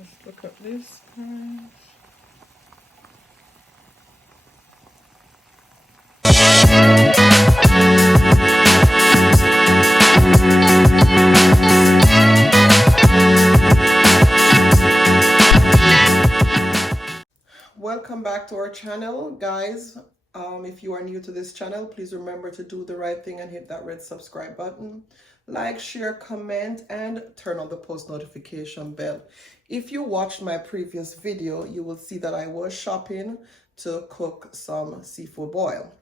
Let's look at this part. Welcome back to our channel, guys. If you are new to this channel, please remember to do the right thing and hit that red subscribe button. Like, share, comment, and turn on the post notification bell. If you watched my previous video, you will see that I was shopping to cook some seafood boil.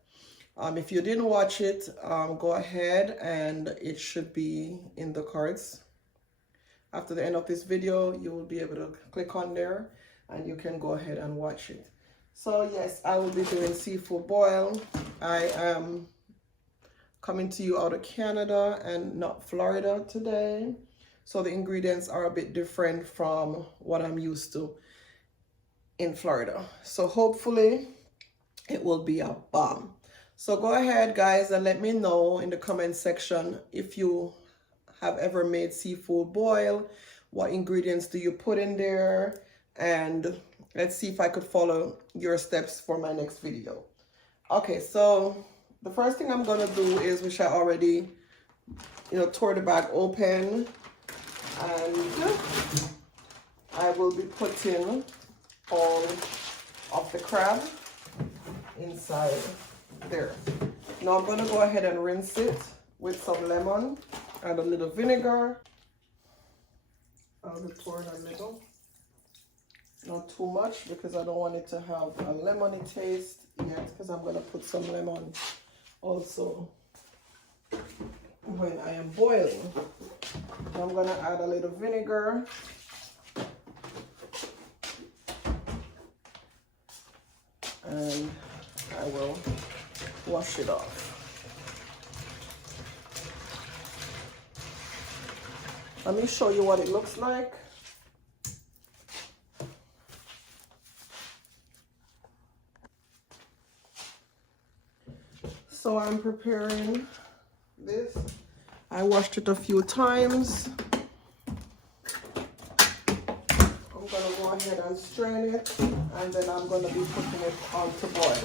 If you didn't watch it, go ahead, and it should be in the cards. After the end of this video, you will be able to click on there and you can go ahead and watch it. So yes, I will be doing seafood boil. I am coming to you out of Canada and not Florida today. So the ingredients are a bit different from what I'm used to in Florida. So hopefully it will be a bomb. So go ahead, guys, and let me know in the comment section if you have ever made seafood boil. What ingredients do you put in there? And let's see if I could follow your steps for my next video. Okay, so the first thing I'm gonna do is, which I already, tore the bag open, and I will be putting all of the crab inside there. Now I'm gonna go ahead and rinse it with some lemon and a little vinegar. I'll be pouring a little. Not too much because I don't want it to have a lemony taste yet, because I'm going to put some lemon also when I am boiling. So I'm going to add a little vinegar. And I will wash it off. Let me show you what it looks like. So I'm preparing this. I washed it a few times. I'm gonna go ahead and strain it, and then I'm gonna be putting it on to boil.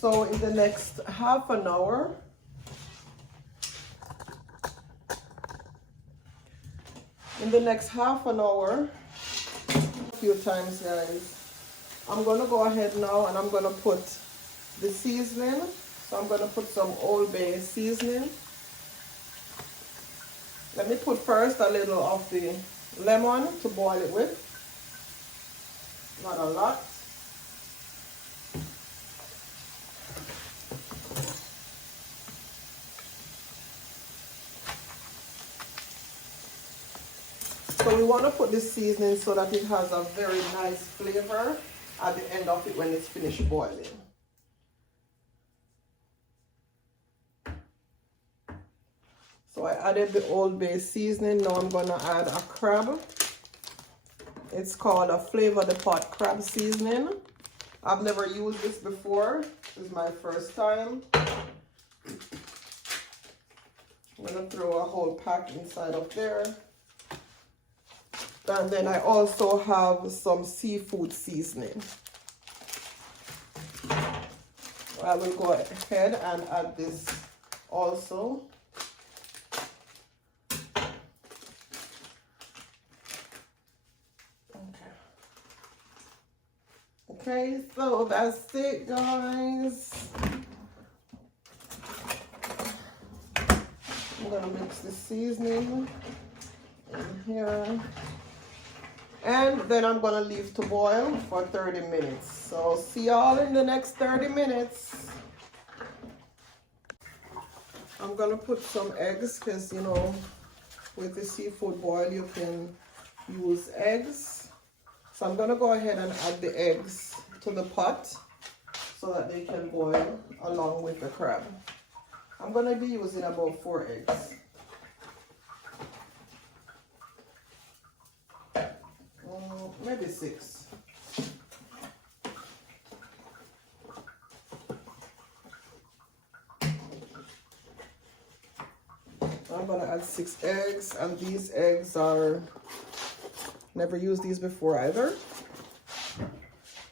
So in the next half an hour, a few times, guys, I'm gonna go ahead now and I'm gonna put the seasoning. So I'm going to put some Old Bay seasoning. Let me put first a little of the lemon to boil it with. Not a lot. So we want to put this seasoning so that it has a very nice flavor at the end of it when it's finished boiling. So I added the Old Bay seasoning. Now I'm gonna add a crab. It's called a Flavor the Pot crab seasoning. I've never used this before. This is my first time. I'm gonna throw a whole pack inside of there. And then I also have some seafood seasoning. I will go ahead and add this also. Okay, so that's it, guys. I'm gonna mix the seasoning in here. And then I'm gonna leave to boil for 30 minutes. So see y'all in the next 30 minutes. I'm gonna put some eggs because, with the seafood boil, you can use eggs. So I'm gonna go ahead and add the eggs to the pot so that they can boil along with the crab. I'm gonna be using about 4 eggs. Maybe 6. I'm gonna add 6 eggs, and these eggs are Never used these before either.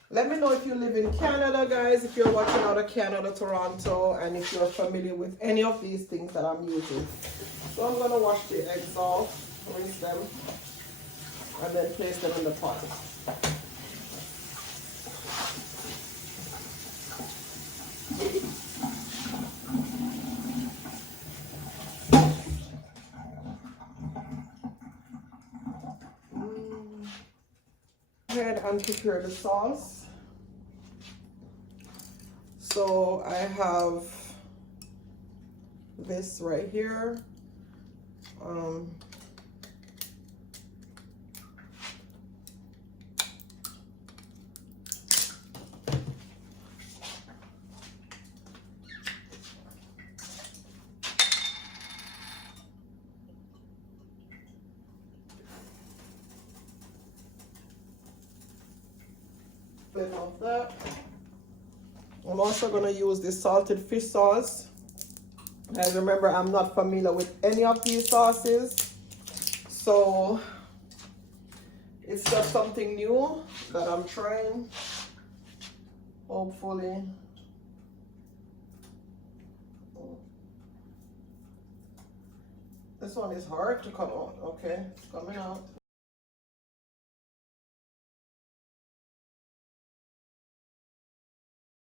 Let me know if you live in Canada, guys, if you're watching out of Canada, Toronto, and if you're familiar with any of these things that I'm using. So I'm going to wash the eggs off, rinse them, and then place them in the pot. Go ahead and prepare the sauce. So I have this right here. Flip off that. I'm also going to use this salted fish sauce. As remember, I'm not familiar with any of these sauces, so it's just something new that I'm trying. Hopefully. This one is hard to come out. Okay, it's coming out.